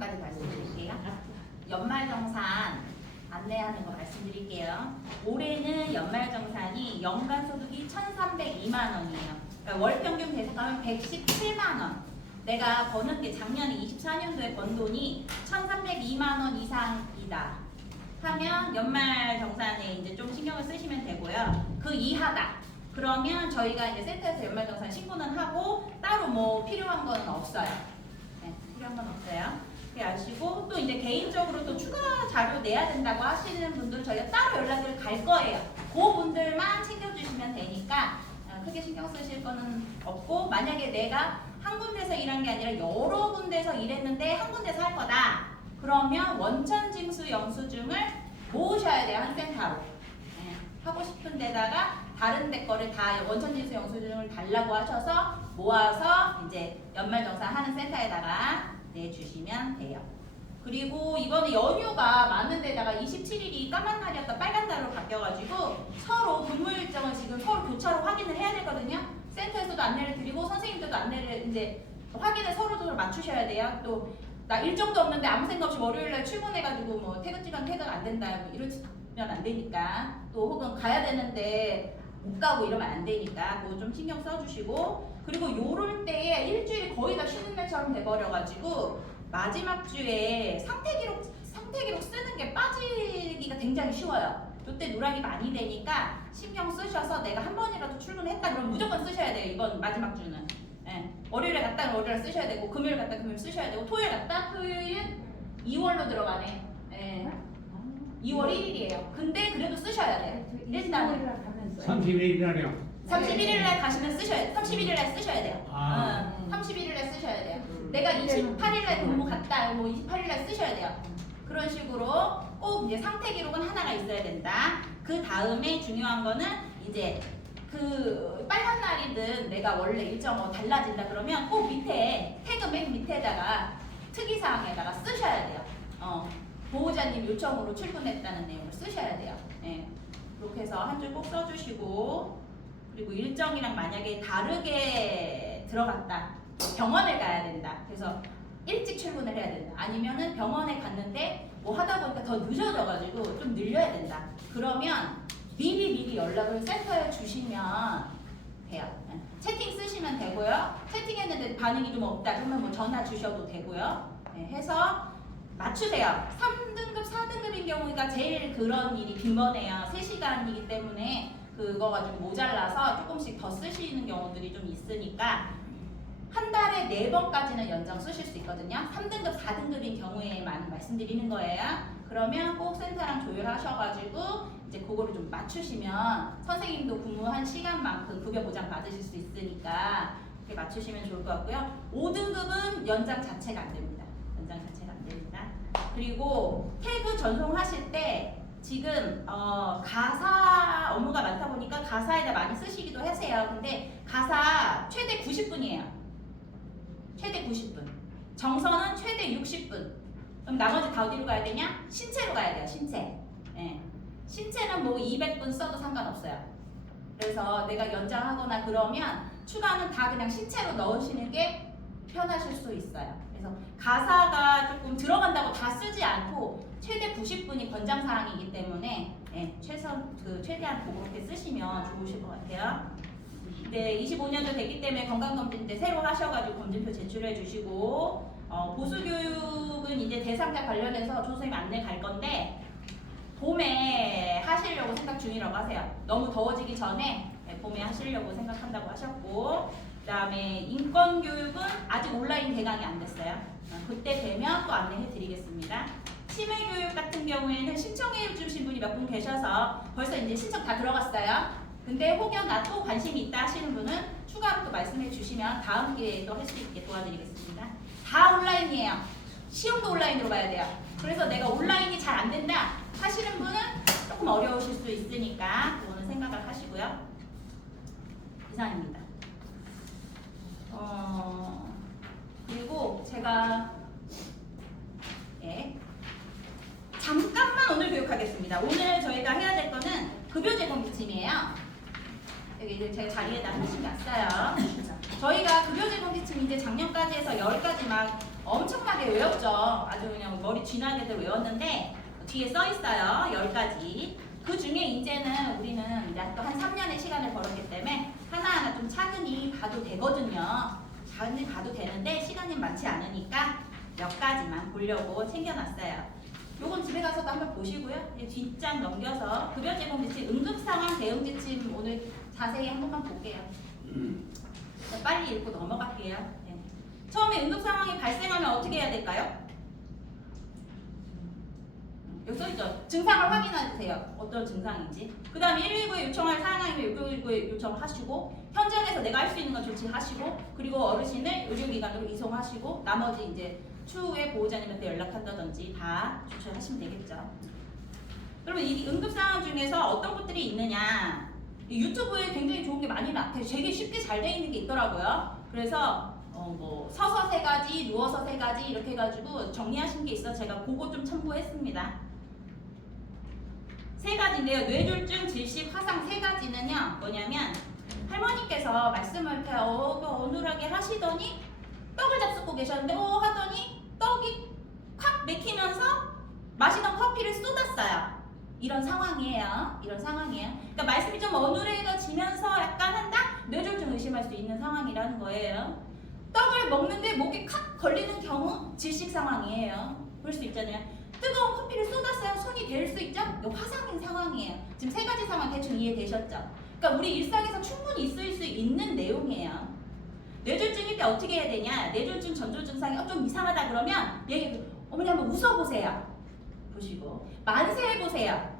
것까지 말씀드릴게요. 연말정산 안내하는 거 말씀드릴게요. 올해는 연말정산이 연간소득이 1,302만 원이에요. 그러니까 월평균 대상하면 117만 원. 내가 버는 게 작년에 24년도에 번 돈이 1,302만 원 이상이다 하면 연말정산에 이제 좀 신경을 쓰시면 되고요. 그 이하다. 그러면 저희가 이제 센터에서 연말정산 신고는 하고 따로 뭐 필요한 건 없어요. 네, 필요한 건 없어요. 그렇게 아시고 또 이제 개인적으로 또 추가 자료 내야 된다고 하시는 분들은 저희가 따로 연락을 갈 거예요. 그 분들만 챙겨주시면 되니까 크게 신경 쓰실 거는 없고, 만약에 내가 한 군데서 일한 게 아니라 여러 군데서 일했는데 한 군데서 할 거다. 그러면 원천징수 영수증을 모으셔야 돼요. 한 센터로. 네, 하고 싶은 데다가 다른 데 거를 다 원천징수 영수증을 달라고 하셔서 모아서 이제 연말정산 하는 센터에다가 내주시면 돼요. 그리고 이번에 연휴가 많은 데다가 27일이 까만 날이었다 빨간 날로 바뀌어가지고 서로 근무 일정을 지금 서로 교차로 확인을 해야 되거든요. 센터에서도 안내를 드리고 선생님들도 안내를 이제 확인을 서로 맞추셔야 돼요. 또 나 일정도 없는데 아무 생각 없이 월요일날 출근해가지고 뭐 퇴근 시간 퇴근 안 된다 뭐 이러면 안 되니까, 또 혹은 가야 되는데 못 가고 이러면 안 되니까 그거 좀 신경 써주시고, 그리고 요럴 때에 일주일이 거의 다 쉬는 날처럼 돼버려가지고 마지막 주에 상태 기록 쓰는 게 빠지기가 굉장히 쉬워요. 이때 누락이 많이 되니까 신경 쓰셔서 내가 한 번이라도 출근했다 그러면 무조건 쓰셔야 돼요. 이번 마지막 주는. 예. 월요일에 갔다 월요일에 쓰셔야 되고, 금요일 갔다 금요일 쓰셔야 되고, 토요일 갔다 토요일 2월로 들어가네. 예. 2월 1일이에요. 근데 그래도 쓰셔야 돼요. 일단은 31일이라뇨. 31일날 가시면 쓰셔야 돼요. 31일날 쓰셔야 돼요. 31일날 쓰셔야 돼요. 내가 28일날 근무 갔다, 뭐 28일날 쓰셔야 돼요. 그런 식으로 꼭 이제 상태 기록은 하나가 있어야 된다. 그 다음에 중요한 거는 이제 그 빨간 날이든 내가 원래 일정 달라진다 그러면 꼭 밑에 태그 맨 밑에다가 특이사항에다가 쓰셔야 돼요. 보호자님 요청으로 출근했다는 내용을 쓰셔야 돼요. 네. 그렇게 해서 한 줄 꼭 써주시고, 그리고 일정이랑 만약에 다르게 들어갔다, 병원을 가야 된다, 그래서 일찍 출근을 해야 된다, 아니면은 병원에 갔는데 뭐 하다 보니까 더 늦어져가지고 좀 늘려야 된다, 그러면 미리 연락을 센터에 주시면 돼요. 채팅 쓰시면 되고요. 채팅했는데 반응이 좀 없다 그러면 뭐 전화 주셔도 되고요. 네, 해서 맞추세요. 3등급, 4등급인 경우가 제일 그런 일이 빈번해요. 3시간이기 때문에 그거 가지고 모자라서 조금씩 더 쓰시는 경우들이 좀 있으니까 한 달에 4번까지는 연장 쓰실 수 있거든요. 3등급, 4등급인 경우에만 말씀드리는 거예요. 그러면 꼭 센터랑 조율하셔가지고 이제 그거를 좀 맞추시면 선생님도 근무한 시간만큼 급여 보장 받으실 수 있으니까 그렇게 맞추시면 좋을 것 같고요. 5등급은 연장 자체가 안 됩니다. 연장 자체가 안 됩니다. 그리고 태그 전송하실 때 지금 가사 업무가 많다 보니까 가사에다 많이 쓰시기도 하세요. 근데 가사 최대 90분이에요. 최대 90분. 정서는 최대 60분. 그럼 나머지 다 어디로 가야 되냐? 신체로 가야 돼요. 신체. 예. 신체는 뭐 200분 써도 상관없어요. 그래서 내가 연장하거나 그러면 추가는 다 그냥 신체로 넣으시는 게 편하실 수 있어요. 그래서 가사가 조금 들어간다고 다 쓰지 않고 최대 90분이 권장사항이기 때문에 최대한 그렇게 쓰시면 좋으실 것 같아요. 네, 25년도 됐기 때문에 건강검진 때 새로 하셔가지고 검진표 제출해 주시고, 보수교육은 이제 대상자 관련해서 조선생님 안내 갈 건데 봄에 하시려고 생각 중이라고 하세요. 너무 더워지기 전에 봄에 하시려고 생각한다고 하셨고, 그 다음에 인권교육은 아직 온라인 개강이 안 됐어요. 그때 되면 또 안내해 드리겠습니다. 치매교육 같은 경우에는 신청해 주신 분이 몇 분 계셔서 벌써 이제 신청 다 들어갔어요. 근데 혹여 나 또 관심이 있다 하시는 분은 추가로 또 말씀해 주시면 다음 기회에 또 할 수 있게 도와드리겠습니다. 다 온라인이에요. 시험도 온라인으로 봐야 돼요. 그래서 내가 온라인이 잘 안 된다 하시는 분은 조금 어려우실 수 있으니까 그거는 생각을 하시고요. 이상입니다. 그리고 제가 잠깐만 오늘 교육하겠습니다. 오늘 저희가 해야 될 거는 급여 제공 지침이에요. 여기 제가 자리에다 하나씩 놨어요. 저희가 급여 제공 지침 이제 작년까지 해서 10가지 막 엄청나게 어렵죠. 아주 그냥 머리 쥐나게들 외웠는데 뒤에 써 있어요. 10가지. 그 중에 이제는 우리는 이제 또 한 3년의 시간을 벌었기 때문에 하나하나 좀 차근히 봐도 되거든요. 차근히 봐도 되는데 시간이 많지 않으니까 몇 가지만 보려고 챙겨놨어요. 요건 집에 가서도 한번 보시고요. 이제 뒷장 넘겨서 급여 제공 지침, 응급 상황 대응 지침 오늘 자세히 한 번만 볼게요. 빨리 읽고 넘어갈게요. 네. 처음에 응급 상황이 발생하면 어떻게 해야 될까요? 여기 써있죠. 증상을 확인하세요. 어떤 증상인지. 그 다음에 119에 요청할 사항이면 119에 요청을 하시고 현장에서 내가 할 수 있는 건 조치하시고 그리고 어르신을 의료기관으로 이송하시고 나머지 이제 추후에 보호자님한테 연락한다든지 다 조치하시면 되겠죠. 그러면 이 응급 상황 중에서 어떤 것들이 있느냐? 유튜브에 굉장히 좋은 게 많이 되게 쉽게 잘 돼 있는 게 있더라고요. 그래서 뭐 서서 3가지, 누워서 3가지 이렇게 해가지고 정리하신 게 있어 제가 그거 좀 첨부했습니다. 3가지인데요. 뇌졸중, 질식, 화상 3가지는요. 뭐냐면 할머니께서 말씀을 이렇게 어눌하게 하시더니 떡을 잡수고 계셨는데 하더니 떡이 확 맥히면서 마시던 커피를 쏟았어요. 이런 상황이에요. 이런 상황이에요. 그러니까 말씀이 좀 어눌해지면서 약간 한다? 뇌졸중 의심할 수 있는 상황이라는 거예요. 떡을 먹는데 목이 칵 걸리는 경우 질식 상황이에요. 그럴 수 있잖아요. 뜨거운 커피를 쏟았어요. 손이 될 수 있죠? 이거 화상인 상황이에요. 지금 3가지 상황 대충 이해되셨죠? 그러니까 우리 일상에서 충분히 있을 수 있는 내용이에요. 뇌졸중일 때 어떻게 해야 되냐? 뇌졸중 전조 증상이 좀 이상하다 그러면 어머니 한번 웃어보세요. 보시고 만세해보세요.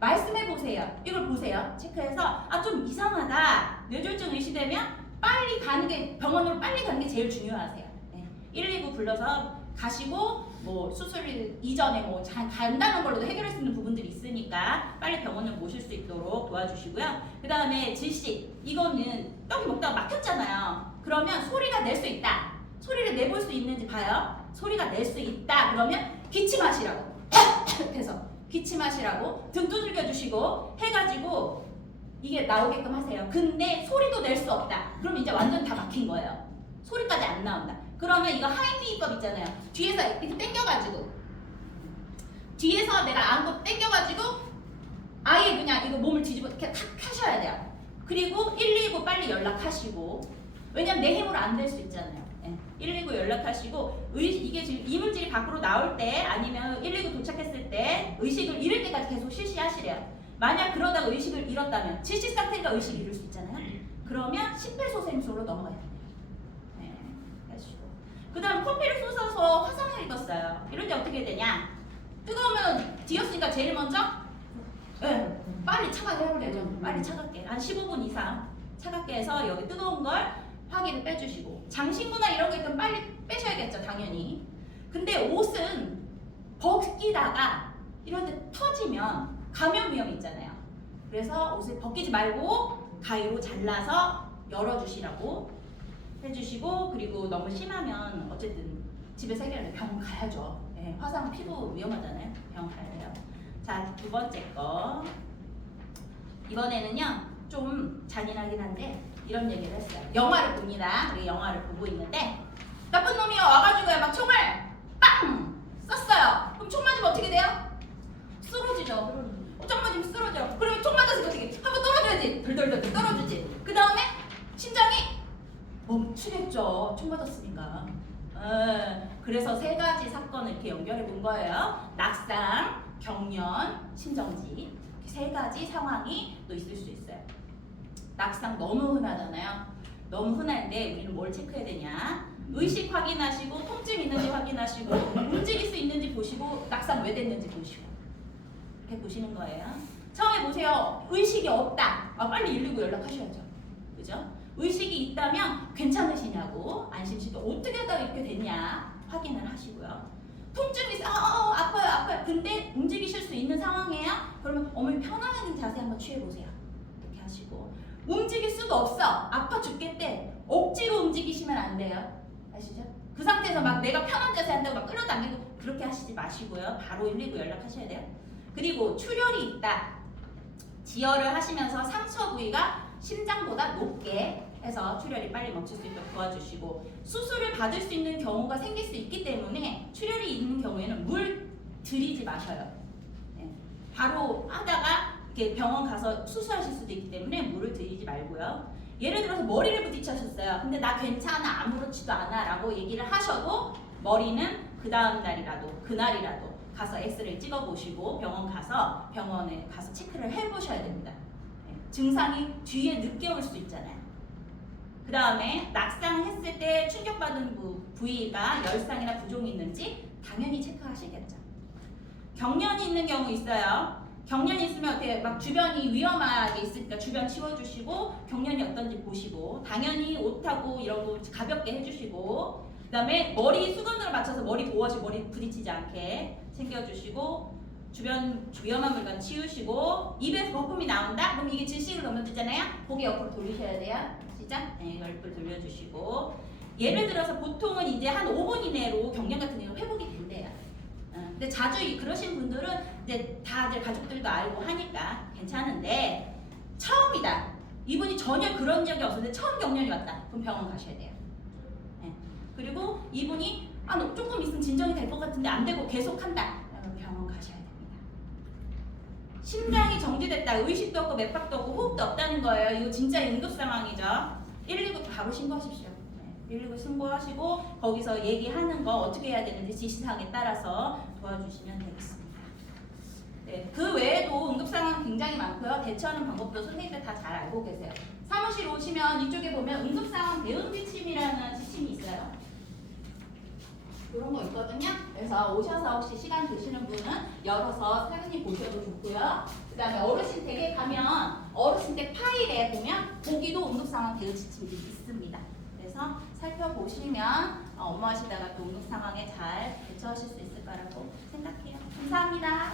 말씀해보세요. 이걸 보세요. 체크해서 좀 이상하다. 뇌졸중 의심되면 빨리 가는 게 병원으로 빨리 가는 게 제일 중요하세요. 네. 119 불러서 가시고 뭐 수술 이전에 뭐 간단한 걸로도 해결할 수 있는 부분들이 있으니까 빨리 병원을 모실 수 있도록 도와주시고요. 그 다음에 질식 이거는 떡이 먹다가 막혔잖아요. 그러면 소리가 낼 수 있다. 소리를 내볼 수 있는지 봐요. 소리가 낼 수 있다. 그러면 기침하시라고 해서 기침하시라고 등 두들겨 주시고 해가지고 이게 나오게끔 하세요. 근데 소리도 낼 수 없다. 그럼 이제 완전 다 막힌 거예요. 소리까지 안 나온다. 그러면 이거 하임리법 있잖아요. 뒤에서 이렇게 당겨가지고 뒤에서 내가 안고 당겨가지고 아예 그냥 이거 몸을 뒤집어 이렇게 탁 하셔야 돼요. 그리고 119 빨리 연락하시고 왜냐면 내 힘으로 안 될 수 있잖아요. 119 연락하시고 이게 지금 이물질이 밖으로 나올 때 아니면 119 도착했을 때 의식을 잃을 때까지 계속 실시하시래요. 만약 그러다가 의식을 잃었다면 질식 상태가 의식을 잃을 수 있잖아요. 그러면 심폐소생술로 넘어가야 돼요. 그 다음 커피를 쏟아서 화상을 입었어요. 이럴 때 어떻게 되냐? 뜨거우면 뒤였으니까 제일 먼저 빨리 차갑게 해야 되죠. 빨리 차갑게 한 15분 이상 차갑게 해서 여기 뜨거운 걸 화기를 빼주시고 장신구나 이런 거 있으면 빨리 빼셔야겠죠. 당연히. 근데 옷은 벗기다가 이런 데 터지면 감염 위험이 있잖아요. 그래서 옷을 벗기지 말고 가위로 잘라서 열어주시라고 해주시고 그리고 너무 심하면 어쨌든 집에서 해결하는데 병원 가야죠. 네, 화상 피부 위험하잖아요. 병원 가야 돼요. 자, 2번째 거 이번에는요 좀 잔인하긴 한데 이런 얘기를 했어요. 영화를 봅니다. 우리 영화를 보고 있는데 나쁜 놈이 와가지고 막 총을 빵 쐈어요. 그럼 총 맞으면 어떻게 돼요? 쓰러지죠. 총 맞으면 쓰러져. 그러면 총 맞았으면 어떻게? 한번 떨어져야지. 덜덜덜 떨어지지. 그 다음에 심장이 멈추겠죠. 총 맞았으니까. 그래서 3가지 사건을 이렇게 연결해 본 거예요. 낙상, 경련, 심정지. 3가지 상황이 또 있을 수 있어요. 낙상 너무 흔하잖아요. 너무 흔한데 우리는 뭘 체크해야 되냐? 의식 확인하시고 통증 있는지 확인하시고 움직일 수 있는지 보시고 낙상 왜 됐는지 보시고 이렇게 보시는 거예요. 처음에 보세요. 의식이 없다. 빨리 119 연락하셔야죠. 그죠? 의식이 있다면 괜찮으시냐고 안심시켜 어떻게 하다가 이렇게 됐냐 확인을 하시고요. 통증이 있어 아파요. 근데 움직이실 수 있는 상황이에요. 그러면 어머니 편안한 자세 한번 취해보세요. 이렇게 하시고 움직일 수도 없어. 아파 죽겠대. 억지로 움직이시면 안 돼요. 아시죠? 그 상태에서 막 내가 편한 자세 한다고 막 끌어당기고 그렇게 하시지 마시고요. 바로 119 연락하셔야 돼요. 그리고 출혈이 있다. 지혈을 하시면서 상처 부위가 심장보다 높게 해서 출혈이 빨리 멈출 수 있도록 도와주시고 수술을 받을 수 있는 경우가 생길 수 있기 때문에 출혈이 마셔요. 네. 바로 하다가 이렇게 병원 가서 수술하실 수도 있기 때문에 물을 드리지 말고요. 예를 들어서 머리를 부딪히셨어요. 근데 나 괜찮아, 아무렇지도 않아 라고 얘기를 하셔도 머리는 그 다음 날이라도 그날이라도 가서 엑스레이 찍어보시고 병원에 가서 체크를 해보셔야 됩니다. 네. 증상이 뒤에 늦게 올 수 있잖아요. 그 다음에 낙상했을 때 충격받은 부위가 열상이나 부종이 있는지 당연히 체크하시겠죠. 경련이 있는 경우 있어요. 경련이 있으면 어떻게 막 주변이 위험하게 있으니까 주변 치워주시고 경련이 어떤지 보시고 당연히 옷하고 이런 거 가볍게 해주시고 그 다음에 머리 수건으로 맞춰서 머리 보호하시고 머리 부딪히지 않게 챙겨주시고 주변 위험한 물건 치우시고 입에서 거품이 나온다? 그럼 이게 질식을 넘어지잖아요? 고개 옆으로 돌리셔야 돼요. 시작. 네, 옆으로 돌려주시고 예를 들어서 보통은 이제 한 5분 이내로 경련 같은 경우는 회복이 된대요. 근데 자주 그러신 분들은 이제 다들 가족들도 알고 하니까 괜찮은데 처음이다. 이분이 전혀 그런 적이 없었는데 처음 경련이 왔다. 그럼 병원 가셔야 돼요. 네. 그리고 이분이 조금 있으면 진정이 될 것 같은데 안 되고 계속 한다. 그러면 병원 가셔야 됩니다. 심장이 정지됐다. 의식도 없고 맥박도 없고 호흡도 없다는 거예요. 이거 진짜 응급 상황이죠. 119 바로 신고하십시오. 119 신고하시고 거기서 얘기하는 거 어떻게 해야 되는지 지시사항에 따라서 도와주시면 되겠습니다. 네, 그 외에도 응급상황 굉장히 많고요. 대처하는 방법도 선생님들 다 잘 알고 계세요. 사무실 오시면 이쪽에 보면 응급상황 대응 지침이라는 지침이 있어요. 이런 거 있거든요. 그래서 오셔서 혹시 시간 되시는 분은 열어서 사장님 보셔도 좋고요. 그 다음에 어르신 댁에 가면 어르신 댁 파일에 보면 거기도 응급상황 대응 지침이 있습니다. 그래서 살펴보시면 업무하시다가 또 응급 상황에 잘 대처하실 수 있을 거라고 생각해요. 감사합니다.